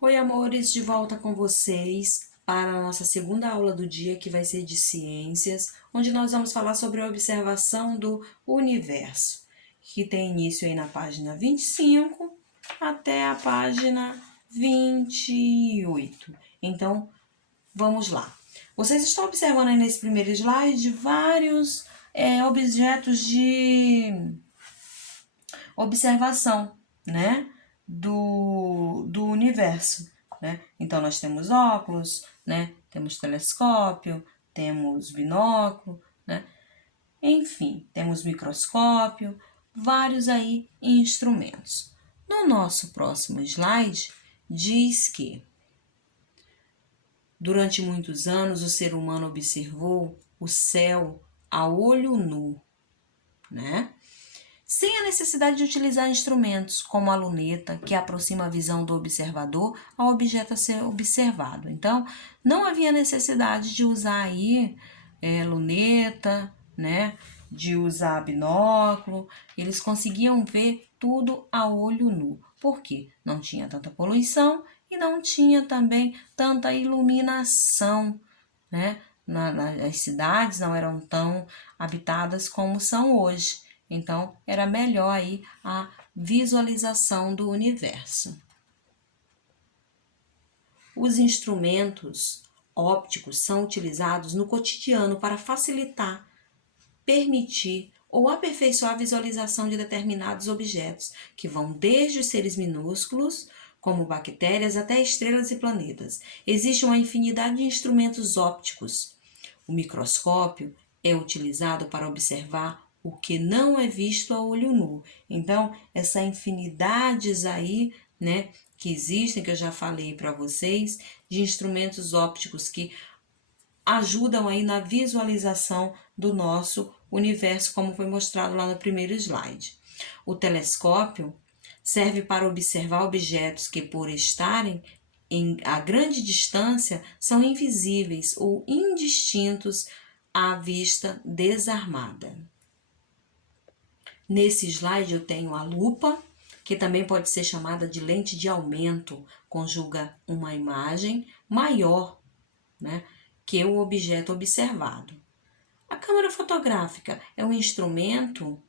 Oi, amores, de volta com vocês para a nossa segunda aula do dia, que vai ser de ciências, onde nós vamos falar sobre a observação do universo, que tem início aí na página 25 até a página 28. Então, vamos lá. Vocês estão observando aí nesse primeiro slide vários objetos de observação, né, do universo, né? Então, nós temos óculos, né? Temos telescópio, temos binóculo, né? Enfim, temos microscópio, vários aí instrumentos. No nosso próximo slide, diz que durante muitos anos o ser humano observou o céu a olho nu, né? Sem a necessidade de utilizar instrumentos como a luneta, que aproxima a visão do observador ao objeto a ser observado. Então, não havia necessidade de usar aí luneta, né? De usar binóculo. Eles conseguiam ver tudo a olho nu. Por quê? Não tinha tanta poluição e não tinha também tanta iluminação, né? As cidades não eram tão habitadas como são hoje. Então, era melhor aí a visualização do universo. Os instrumentos ópticos são utilizados no cotidiano para facilitar, permitir ou aperfeiçoar a visualização de determinados objetos, que vão desde os seres minúsculos, como bactérias, até estrelas e planetas. Existe uma infinidade de instrumentos ópticos. O microscópio é utilizado para observar o que não é visto a olho nu. Então, essa infinidades aí, né, que existem, que eu já falei para vocês, de instrumentos ópticos que ajudam aí na visualização do nosso universo, como foi mostrado lá no primeiro slide. O telescópio serve para observar objetos que, por estarem a grande distância, são invisíveis ou indistintos à vista desarmada. Nesse slide eu tenho a lupa, que também pode ser chamada de lente de aumento, conjuga uma imagem maior, né, que o objeto observado. A câmera fotográfica é um instrumento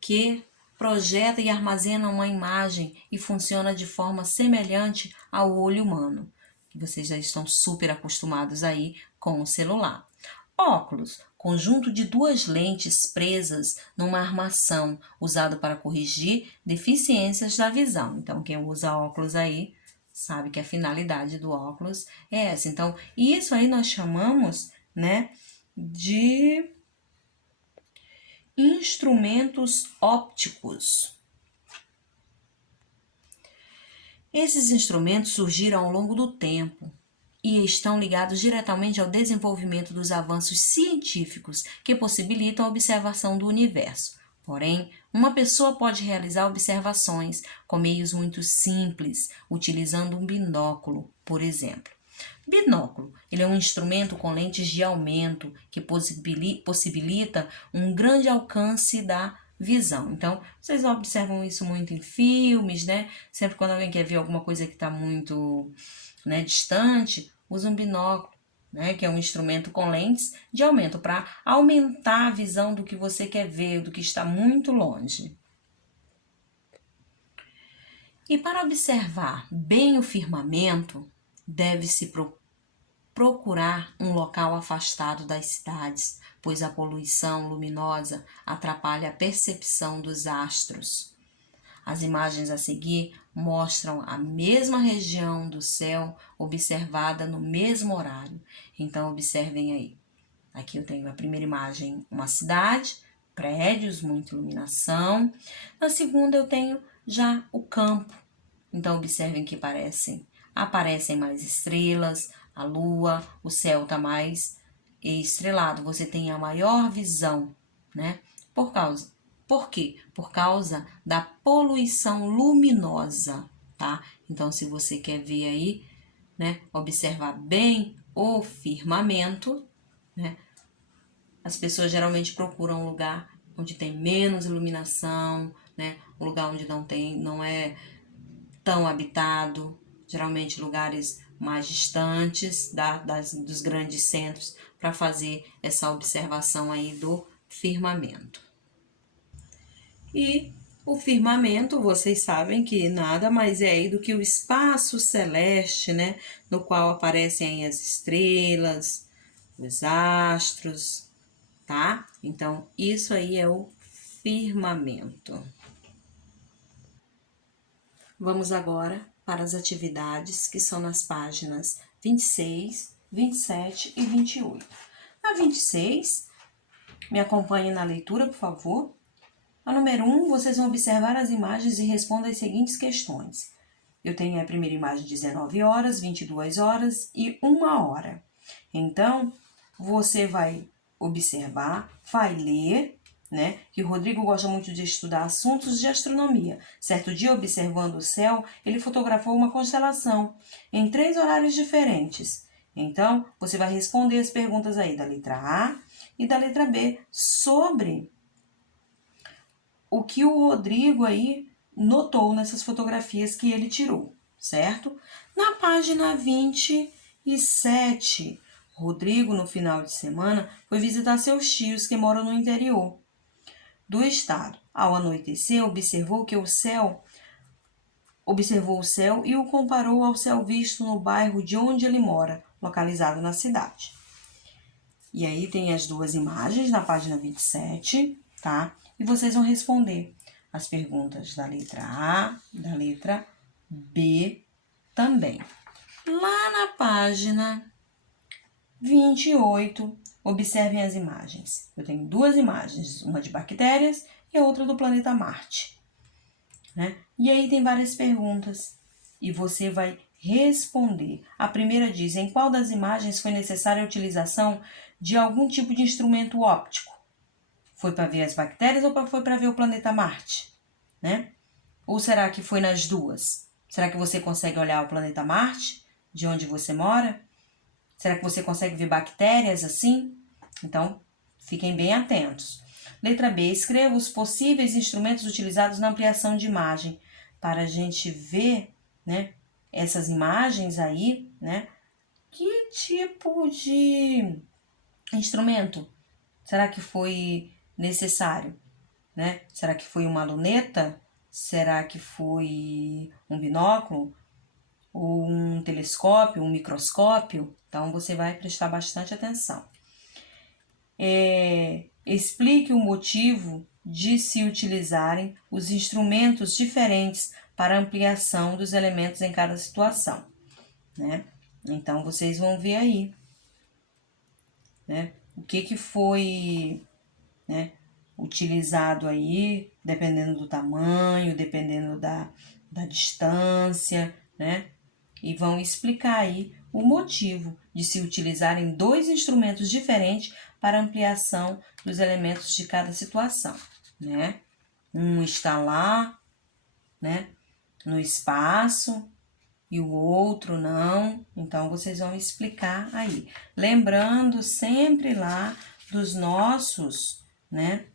que projeta e armazena uma imagem e funciona de forma semelhante ao olho humano. Vocês já estão super acostumados aí com o celular. Óculos, conjunto de duas lentes presas numa armação, usado para corrigir deficiências da visão. Então, quem usa óculos aí sabe que a finalidade do óculos é essa. Então, isso aí nós chamamos, né, de instrumentos ópticos. Esses instrumentos surgiram ao longo do tempo e estão ligados diretamente ao desenvolvimento dos avanços científicos que possibilitam a observação do universo. Porém, uma pessoa pode realizar observações com meios muito simples, utilizando um binóculo, por exemplo. Binóculo, ele é um instrumento com lentes de aumento que possibilita um grande alcance da visão. Então, vocês observam isso muito em filmes, né? Sempre quando alguém quer ver alguma coisa que está muito, né, distante, usa um binóculo, né, que é um instrumento com lentes de aumento para aumentar a visão do que você quer ver, do que está muito longe. E para observar bem o firmamento, deve-se procurar um local afastado das cidades, pois a poluição luminosa atrapalha a percepção dos astros. As imagens a seguir mostram a mesma região do céu observada no mesmo horário. Então, observem aí. Aqui eu tenho a primeira imagem, uma cidade, prédios, muita iluminação. Na segunda eu tenho já o campo. Então, observem que aparecem mais estrelas, a lua, o céu está mais estrelado. Você tem a maior visão, né? Por quê? Por causa da poluição luminosa, tá? Então, se você quer ver aí, né, observar bem o firmamento, né? As pessoas geralmente procuram um lugar onde tem menos iluminação, né? Um lugar onde não é tão habitado, geralmente lugares mais distantes dos grandes centros, para fazer essa observação aí do firmamento. E o firmamento, vocês sabem que nada mais é aí do que o espaço celeste, né? No qual aparecem aí as estrelas, os astros, tá? Então, isso aí é o firmamento. Vamos agora para as atividades que são nas páginas 26, 27 e 28. Na 26, me acompanhe na leitura, por favor. A número 1, vocês vão observar as imagens e respondam as seguintes questões. Eu tenho a primeira imagem 19 horas, 22 horas e 1 hora. Então, você vai observar, vai ler, né? Que o Rodrigo gosta muito de estudar assuntos de astronomia. Certo dia, observando o céu, ele fotografou uma constelação em 3 horários diferentes. Então, você vai responder as perguntas aí da letra A e da letra B sobre o que o Rodrigo aí notou nessas fotografias que ele tirou, certo? Na página 27, Rodrigo, no final de semana, foi visitar seus tios que moram no interior do estado. Ao anoitecer, observou o céu e o comparou ao céu visto no bairro de onde ele mora, localizado na cidade. E aí tem as duas imagens na página 27, tá? E vocês vão responder as perguntas da letra A, da letra B também. Lá na página 28, observem as imagens. Eu tenho duas imagens, uma de bactérias e a outra do planeta Marte, né? E aí tem várias perguntas e você vai responder. A primeira diz: em qual das imagens foi necessária a utilização de algum tipo de instrumento óptico? Foi para ver as bactérias ou foi para ver o planeta Marte, né? Ou será que foi nas duas? Será que você consegue olhar o planeta Marte, de onde você mora? Será que você consegue ver bactérias assim? Então, fiquem bem atentos. Letra B. Escreva os possíveis instrumentos utilizados na ampliação de imagem, para a gente ver, né, essas imagens aí, né? Que tipo de instrumento será que foi necessário, né? Será que foi uma luneta? Será que foi um binóculo? Ou um telescópio, um microscópio? Então, você vai prestar bastante atenção. Explique o motivo de se utilizarem os instrumentos diferentes para ampliação dos elementos em cada situação, né? Então, vocês vão ver aí, né? O que foi, né, utilizado aí, dependendo do tamanho, dependendo da distância, né? E vão explicar aí o motivo de se utilizarem dois instrumentos diferentes para ampliação dos elementos de cada situação, né? Um está lá, né, no espaço, e o outro não. Então, vocês vão explicar aí. Lembrando sempre lá dos nossos, né,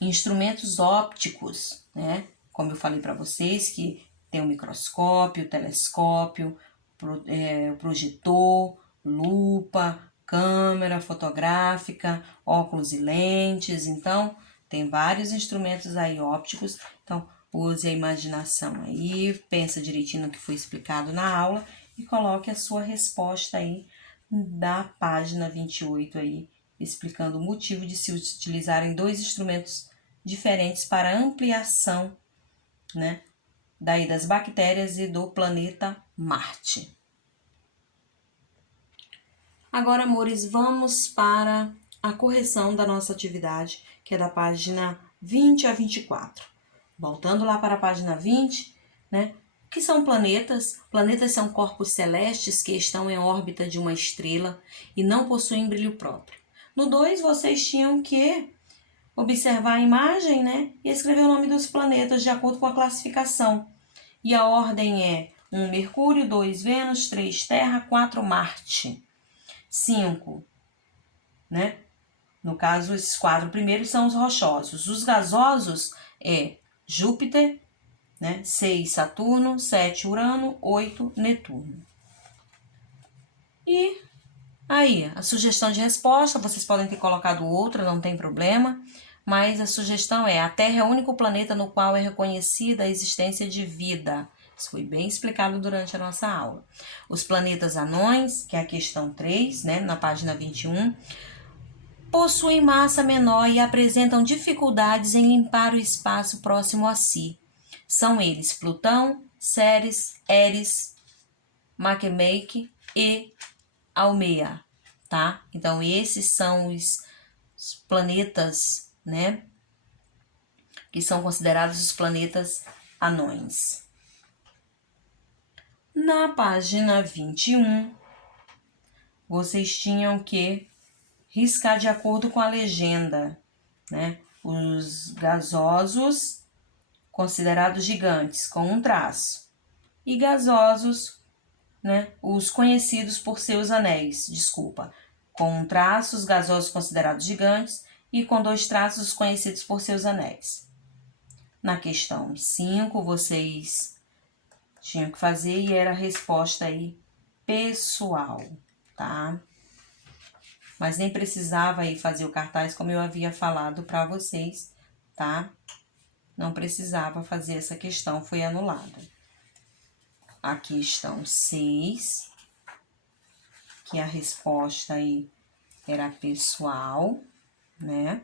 instrumentos ópticos, né? Como eu falei para vocês, que tem o microscópio, o telescópio, o projetor, lupa, câmera fotográfica, óculos e lentes. Então, tem vários instrumentos aí ópticos. Então, use a imaginação aí, pensa direitinho no que foi explicado na aula e coloque a sua resposta aí da página 28 aí, explicando o motivo de se utilizarem dois instrumentos diferentes para ampliação, né, daí das bactérias e do planeta Marte. Agora, amores, vamos para a correção da nossa atividade, que é da página 20 a 24. Voltando lá para a página 20, né? O que são planetas? Planetas são corpos celestes que estão em órbita de uma estrela e não possuem brilho próprio. No 2, vocês tinham que observar a imagem, né? E escrever o nome dos planetas de acordo com a classificação. E a ordem é 1 Mercúrio, 2 Vênus, 3 Terra, 4 Marte, 5, né? No caso, esses 4 primeiros são os rochosos. Os gasosos é Júpiter, né? 6, Saturno, 7, Urano, 8, Netuno. E aí, a sugestão de resposta, vocês podem ter colocado outra, não tem problema, mas a sugestão é: a Terra é o único planeta no qual é reconhecida a existência de vida. Isso foi bem explicado durante a nossa aula. Os planetas anões, que é a questão 3, né, na página 21, possuem massa menor e apresentam dificuldades em limpar o espaço próximo a si. São eles Plutão, Ceres, Eris, Makemake e Haumea, tá? Então, esses são os planetas, né, que são considerados os planetas anões. Na página 21, vocês tinham que riscar de acordo com a legenda, né? Os gasosos considerados gigantes, com um traço, e gasosos, né? Os conhecidos por seus anéis, com um traço, os gasosos considerados gigantes, e com 2 traços, os conhecidos por seus anéis. Na questão 5, vocês tinham que fazer e era a resposta aí pessoal, tá? Mas nem precisava aí fazer o cartaz como eu havia falado para vocês, tá? Não precisava fazer essa questão, foi anulada. A questão 6, que a resposta aí era pessoal, né?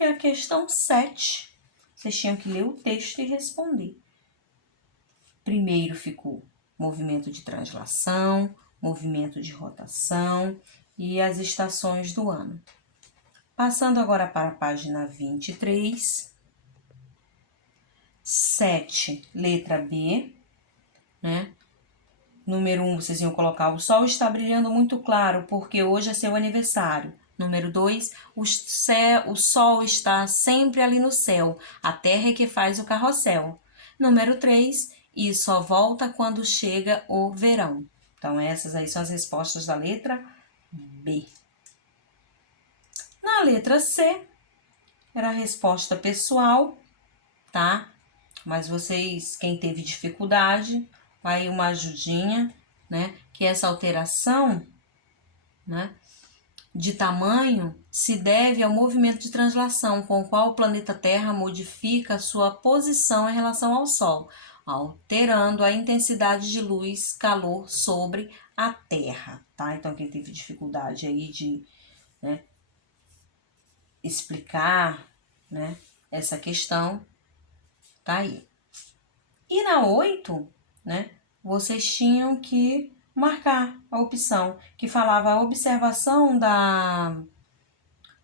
E a questão 7, vocês tinham que ler o texto e responder. Primeiro ficou movimento de translação, movimento de rotação e as estações do ano. Passando agora para a página 23, 7, letra B, né? Número 1, vocês iam colocar: o sol está brilhando muito claro porque hoje é seu aniversário. Número 2, o sol está sempre ali no céu, a terra é que faz o carrossel. Número 3, e só volta quando chega o verão. Então, essas aí são as respostas da letra B. Na letra C, era a resposta pessoal, tá? Mas vocês, quem teve dificuldade, vai uma ajudinha, né? Que essa alteração, né, de tamanho se deve ao movimento de translação com o qual o planeta Terra modifica a sua posição em relação ao Sol, alterando a intensidade de luz, calor sobre a Terra, tá? Então, quem teve dificuldade aí de, né, explicar, né, essa questão, tá aí. E na 8, né, vocês tinham que marcar a opção que falava: a observação da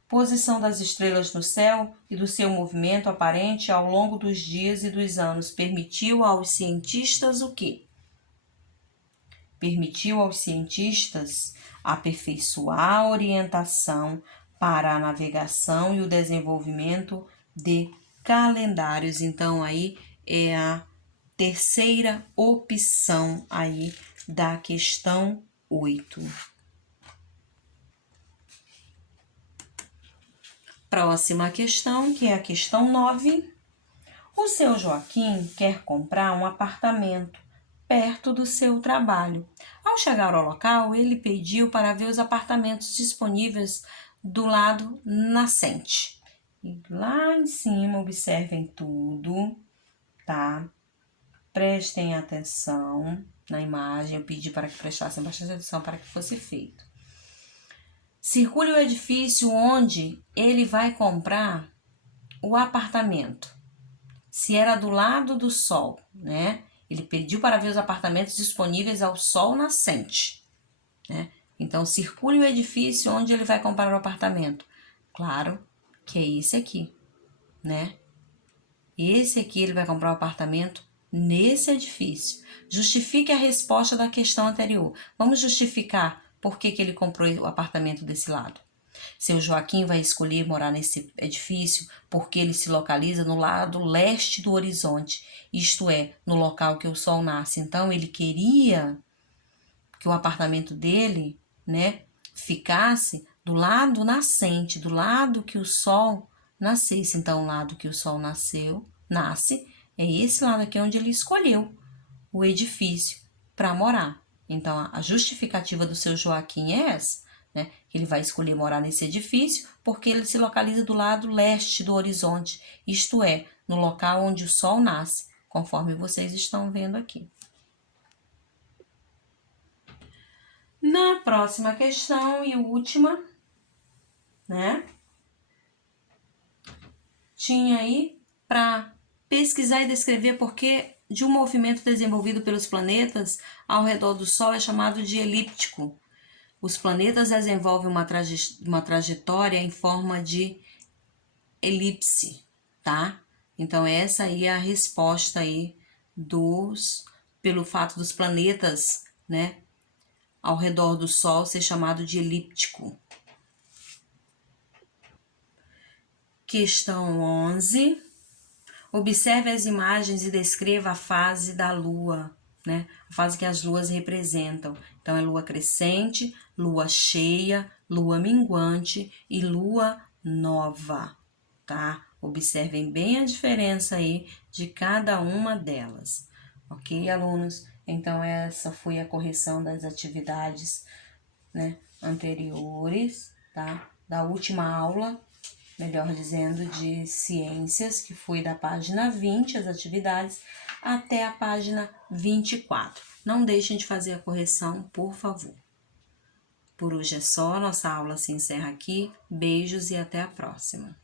posição das estrelas no céu e do seu movimento aparente ao longo dos dias e dos anos permitiu aos cientistas o quê? Permitiu aos cientistas aperfeiçoar a orientação para a navegação e o desenvolvimento de calendários. Então, aí é a terceira opção aí da questão 8. Próxima questão, que é a questão 9. O seu Joaquim quer comprar um apartamento perto do seu trabalho. Ao chegar ao local, ele pediu para ver os apartamentos disponíveis do lado nascente. E lá em cima, observem tudo, tá? Prestem atenção na imagem. Eu pedi para que prestassem bastante atenção para que fosse feito. Circule o edifício onde ele vai comprar o apartamento. Se era do lado do sol, né? Ele pediu para ver os apartamentos disponíveis ao sol nascente, né? Então, circule o edifício onde ele vai comprar o apartamento. Claro que é esse aqui, né? Esse aqui ele vai comprar o apartamento nesse edifício. Justifique a resposta da questão anterior. Vamos justificar por que ele comprou o apartamento desse lado. Seu Joaquim vai escolher morar nesse edifício porque ele se localiza no lado leste do horizonte, isto é, no local que o sol nasce. Então, ele queria que o apartamento dele, né, ficasse do lado nascente, do lado que o sol nascesse. Então, o lado que o sol nasce, É esse lado aqui onde ele escolheu o edifício para morar. Então, a justificativa do seu Joaquim é essa, né? Ele vai escolher morar nesse edifício porque ele se localiza do lado leste do horizonte, isto é, no local onde o sol nasce, conforme vocês estão vendo aqui. Na próxima questão e última, né? Tinha aí para pesquisar e descrever por que de um movimento desenvolvido pelos planetas ao redor do Sol é chamado de elíptico. Os planetas desenvolvem uma trajetória em forma de elipse, tá? Então essa aí é a resposta aí pelo fato dos planetas, né, ao redor do Sol ser chamado de elíptico. Questão 11. Observe as imagens e descreva a fase da Lua, né? A fase que as luas representam. Então, é lua crescente, lua cheia, lua minguante e lua nova, tá? Observem bem a diferença aí de cada uma delas. Ok, alunos? Então, essa foi a correção das atividades, né, anteriores, tá? Da última aula, melhor dizendo, de ciências, que foi da página 20, as atividades, até a página 24. Não deixem de fazer a correção, por favor. Por hoje é só, nossa aula se encerra aqui. Beijos e até a próxima.